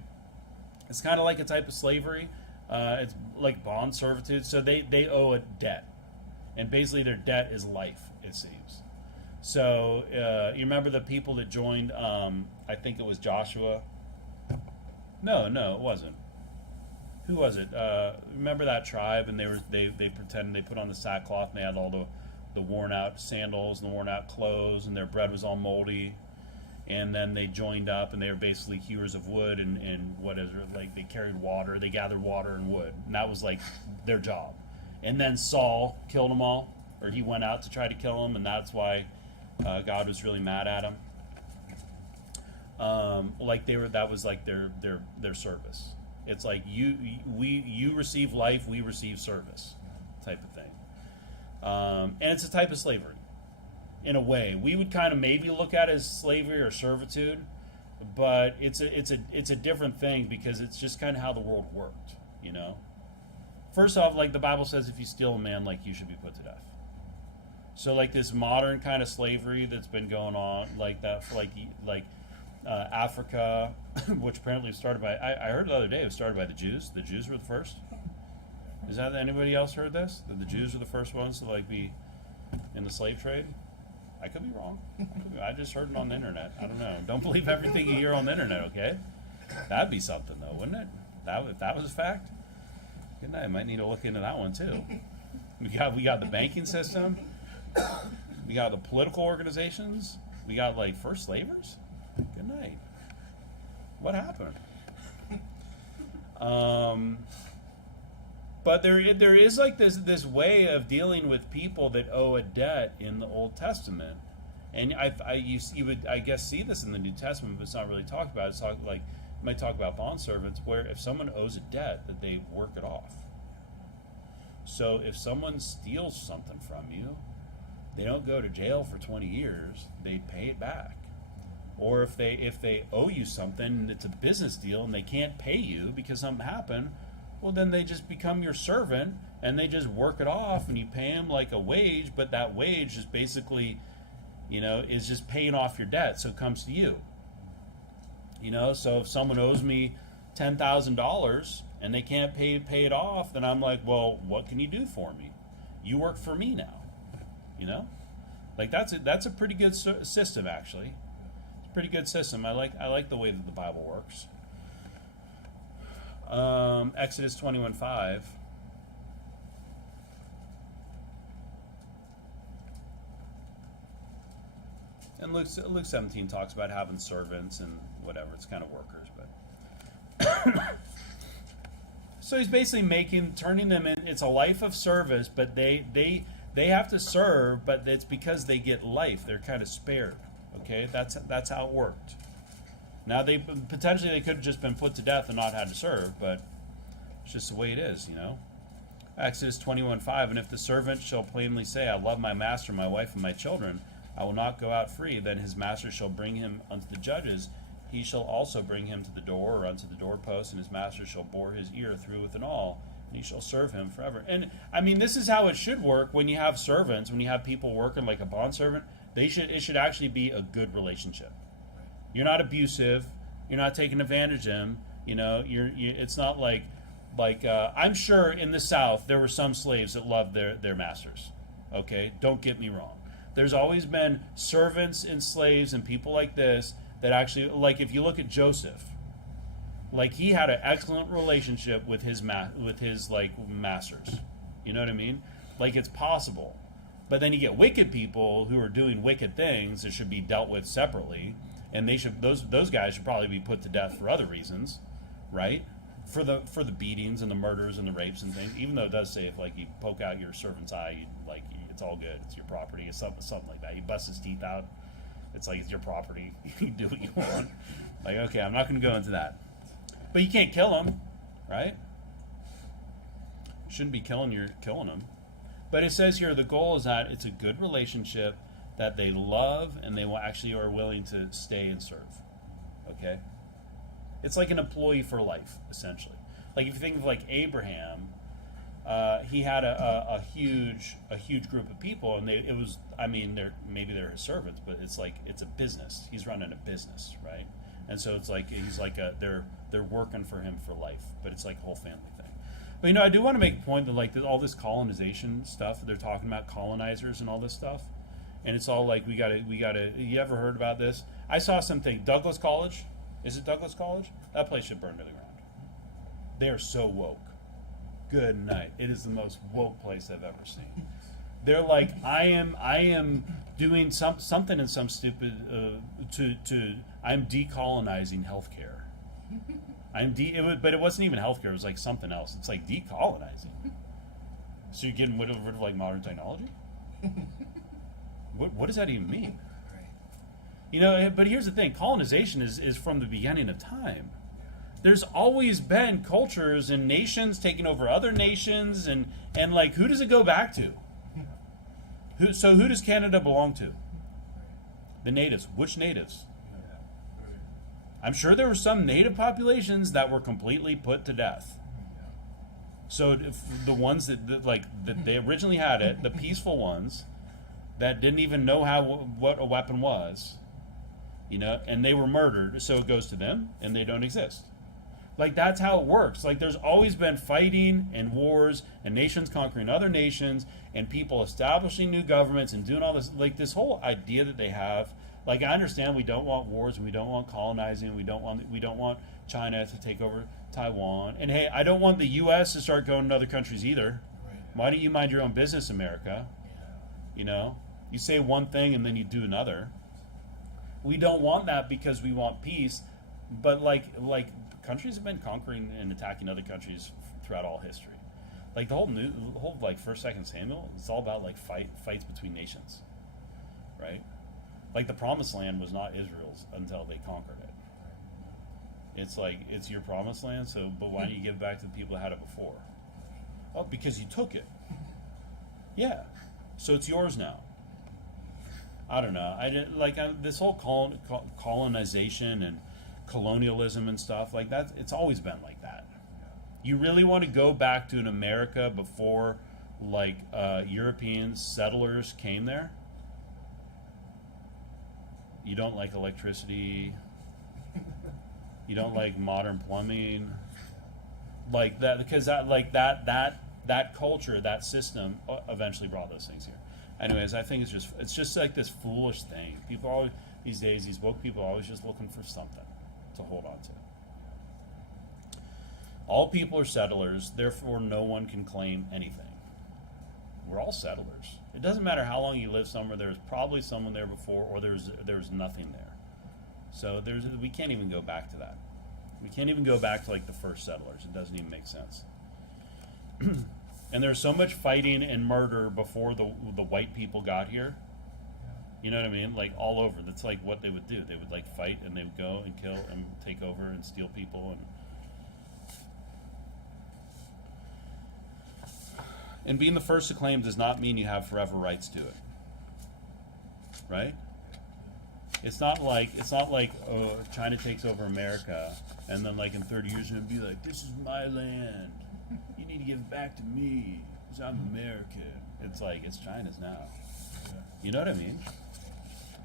It's kind of like a type of slavery. It's like bond servitude. So they owe a debt. And basically their debt is life, it seems. So you remember the people that joined? I think it was Joshua. No, it wasn't. Who was it? Remember that tribe? And they pretended they put on the sackcloth and they had all the worn out sandals and the worn out clothes, and their bread was all moldy. And then they joined up, and they were basically hewers of wood, and what is it, like they carried water, they gathered water and wood, and that was like their job. And then Saul killed them all, or he went out to try to kill them, and that's why God was really mad at him. That was like their service. It's like you receive life, we receive service, type of thing. And it's a type of slavery. In a way, we would kind of maybe look at it as slavery or servitude, but it's a different thing, because it's just kind of how the world worked, you know. First off, like the Bible says, if you steal a man, like you should be put to death. So like this modern kind of slavery that's been going on, like that for like Africa, which apparently started by I heard the other day it was started by the Jews. The Jews were the first. Is that anybody else heard this? That the Jews were the first ones to like be in the slave trade? I could be wrong. I just heard it on the internet. I don't know. Don't believe everything you hear on the internet, okay? That'd be something, though, wouldn't it? If that was a fact, good night. I might need to look into that one too. We got the banking system. We got the political organizations. We got like first slavers. Good night. What happened? But there is like this way of dealing with people that owe a debt in the Old Testament, and you would I guess see this in the New Testament, but it's not really talked about. It's talked like you might talk about bond servants, where if someone owes a debt, that they work it off. So if someone steals something from you, they don't go to jail for 20 years. They pay it back. Or if they owe you something and it's a business deal and they can't pay you because something happened, well, then they just become your servant and they just work it off, and you pay them like a wage, but that wage is basically, is just paying off your debt, so it comes to you. So if someone owes me $10,000 and they can't pay it off, then I'm like, well, what can you do for me? You work for me now. Like that's a pretty good system, actually. It's a pretty good system. I like the way that the Bible works. Exodus 21:5. And Luke 17 talks about having servants and whatever. It's kind of workers, but so he's basically turning them in. It's a life of service, but they have to serve, but it's because they get life. They're kind of spared. Okay, that's how it worked. Now they could have just been put to death and not had to serve, but it's just the way it is, Exodus 21:5, and if the servant shall plainly say, I love my master, my wife, and my children, I will not go out free, then his master shall bring him unto the judges. He shall also bring him to the door or unto the doorpost, and his master shall bore his ear through with and all, and he shall serve him forever. And I mean, this is how it should work when you have servants, when you have people working like a bondservant. It should actually be a good relationship. You're not abusive. You're not taking advantage of them. It's not like I'm sure in the South there were some slaves that loved their masters. Okay, don't get me wrong. There's always been servants and slaves and people like this that actually, like if you look at Joseph, like he had an excellent relationship with his masters. You know what I mean? Like it's possible. But then you get wicked people who are doing wicked things that should be dealt with separately, and those guys should probably be put to death for other reasons, right? For the beatings and the murders and the rapes and things. Even though it does say if like you poke out your servant's eye, it's all good. It's your property. It's something like that. You bust his teeth out. It's like it's your property. You can do what you want. Like, okay, I'm not going to go into that. But you can't kill him, right? You shouldn't be killing him. But it says here the goal is that it's a good relationship, that they love and they will actually are willing to stay and serve. Okay? It's like an employee for life, essentially. Like if you think of like Abraham, he had a huge group of people, and they're his servants, but it's like it's a business. He's running a business, right? And so it's like they're working for him for life, but it's like a whole family thing. But I do want to make a point that like all this colonization stuff, they're talking about colonizers and all this stuff. and it's all like we gotta. You ever heard about this? I saw something. Douglas College, is it Douglas College? That place should burn to the ground. They are so woke. Good night. It is the most woke place I've ever seen. They're like, I am doing something in some stupid I'm decolonizing healthcare. But it wasn't even healthcare. It was like something else. It's like decolonizing. So you're getting rid of like modern technology? What does that even mean? You know, but here's the thing: colonization is from the beginning of time. There's always been cultures and nations taking over other nations, and like, who does it go back to? Who does Canada belong to? The natives. Which natives? I'm sure there were some native populations that were completely put to death. So if the ones that they originally had it, the peaceful ones that didn't even know what a weapon was, you know, and they were murdered, so it goes to them, and they don't exist. Like, that's how it works. Like, there's always been fighting and wars and nations conquering other nations and people establishing new governments and doing all this. Like, this whole idea that they have. Like, I understand we don't want wars and we don't want colonizing. We don't want China to take over Taiwan. And hey, I don't want the U.S. to start going to other countries either. Why don't you mind your own business, America? You know, you say one thing and then you do another. We don't want that because we want peace. But like countries have been conquering and attacking other countries throughout all history. Like the whole like 1st, 2nd Samuel, it's all about like fights between nations, right? Like the Promised Land was not Israel's until they conquered it. It's like, it's your Promised Land, so but why don't you give it back to the people that had it before? Oh, because you took it. Yeah, so it's yours now. I don't know. This whole colonization and colonialism and stuff like that, it's always been like that. You really want to go back to an America before like European settlers came there? You don't like electricity, you don't like modern plumbing, like that, because that culture, that system eventually brought those things here. Anyways, I think it's just like this foolish thing. People always these days, these woke people are always just looking for something to hold on to. All people are settlers, therefore no one can claim anything. We're all settlers. It doesn't matter how long you live somewhere, there's probably someone there before, or there's nothing there. So we can't even go back to that. We can't even go back to like the first settlers. It doesn't even make sense. And there's so much fighting and murder before the white people got here. You know what I mean? Like all over. That's like what they would do. They would like fight and they would go and kill and take over and steal people and being the first to claim does not mean you have forever rights to it. Right? It's not like China takes over America and then like in 30 years it'll be like, this is my land. You need to give it back to me because I'm American. It's like, it's China's now. You know what I mean?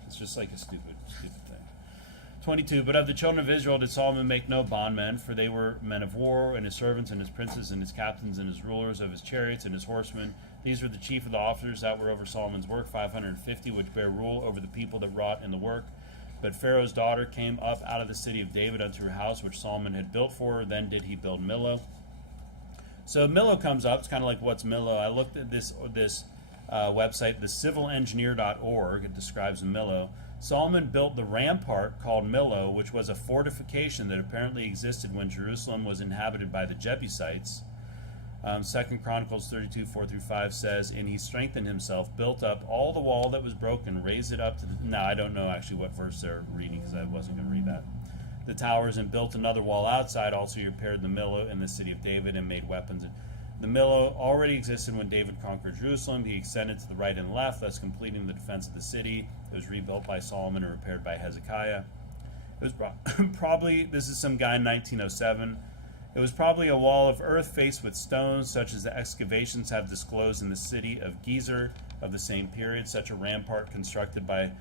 It's just like a stupid thing. 22, but of the children of Israel did Solomon make no bondmen, for they were men of war, and his servants, and his princes, and his captains, and his rulers of his chariots, and his horsemen. These were the chief of the officers that were over Solomon's work, 550, which bear rule over the people that wrought in the work. But Pharaoh's daughter came up out of the city of David unto her house, which Solomon had built for her. Then did he build Millo. So Millo comes up. It's kind of like, what's Millo? I looked at this website, the civilengineer.org. It describes Millo. Solomon built the rampart called Millo, which was a fortification that apparently existed when Jerusalem was inhabited by the Jebusites. 2 Chronicles 32, 4-5 says, and he strengthened himself, built up all the wall that was broken, raised it up to the... Now, I don't know actually what verse they're reading because I wasn't going to read that. The towers, and built another wall outside. Also he repaired the Millo in the city of David and made weapons. The Millo already existed when David conquered Jerusalem. He extended to the right and left, thus completing the defense of the city. It was rebuilt by Solomon and repaired by Hezekiah. It was probably, this is some guy in 1907. It was probably a wall of earth faced with stones, such as the excavations have disclosed in the city of Gezer of the same period. Such a rampart constructed by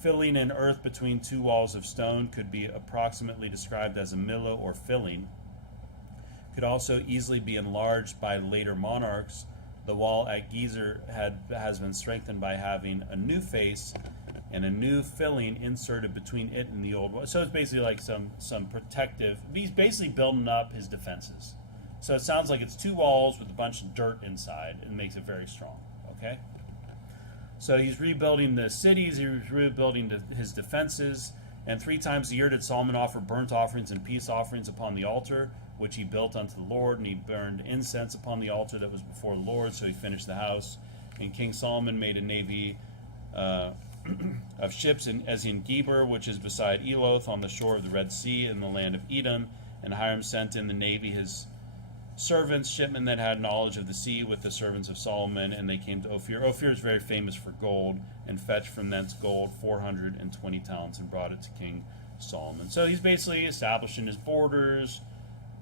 filling in earth between two walls of stone could be approximately described as a millo or filling. Could also easily be enlarged by later monarchs The wall at Gezer has been strengthened by having a new face and a new filling inserted between it and the old one. So it's basically like some protective. He's basically building up his defenses. So it sounds like it's 2 walls with a bunch of dirt inside, and makes it very strong. Okay. So he's rebuilding the cities. He's rebuilding his defenses. And 3 times a year did Solomon offer burnt offerings and peace offerings upon the altar, which he built unto the Lord, and he burned incense upon the altar that was before the Lord. So he finished the house. And King Solomon made a navy of ships as in Geber, which is beside Eloth, on the shore of the Red Sea, in the land of Edom. And Hiram sent in the navy his servants, shipmen that had knowledge of the sea, with the servants of Solomon, and they came to Ophir. Ophir is very famous for gold, and fetched from thence gold 420 talents, and brought it to King Solomon. So he's basically establishing his borders,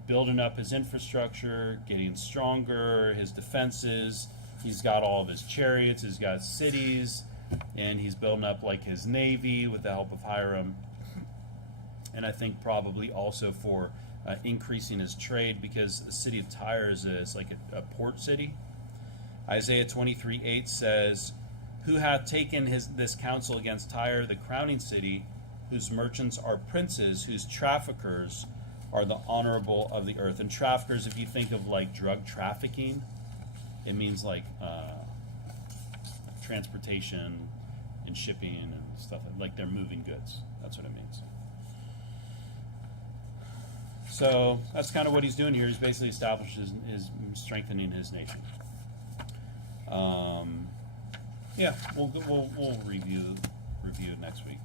building up his infrastructure, getting stronger, his defenses. He's got all of his chariots, he's got cities, and he's building up like his navy with the help of Hiram. And I think probably also for increasing his trade, because the city of Tyre is like a port city. Isaiah 23:8 says, "Who hath taken this counsel against Tyre, the crowning city, whose merchants are princes, whose traffickers are the honorable of the earth." And traffickers, if you think of like drug trafficking, it means like transportation and shipping and stuff, like they're moving goods. That's what it means. So that's kind of what he's doing here. He's basically establishing his strengthening his nation. Yeah, we'll review it next week.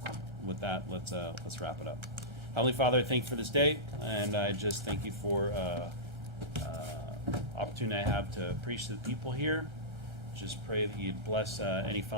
With that, let's wrap it up. Heavenly Father, I thank you for this day, and I just thank you for opportunity I have to preach to the people here. Just pray that you'd bless any fellow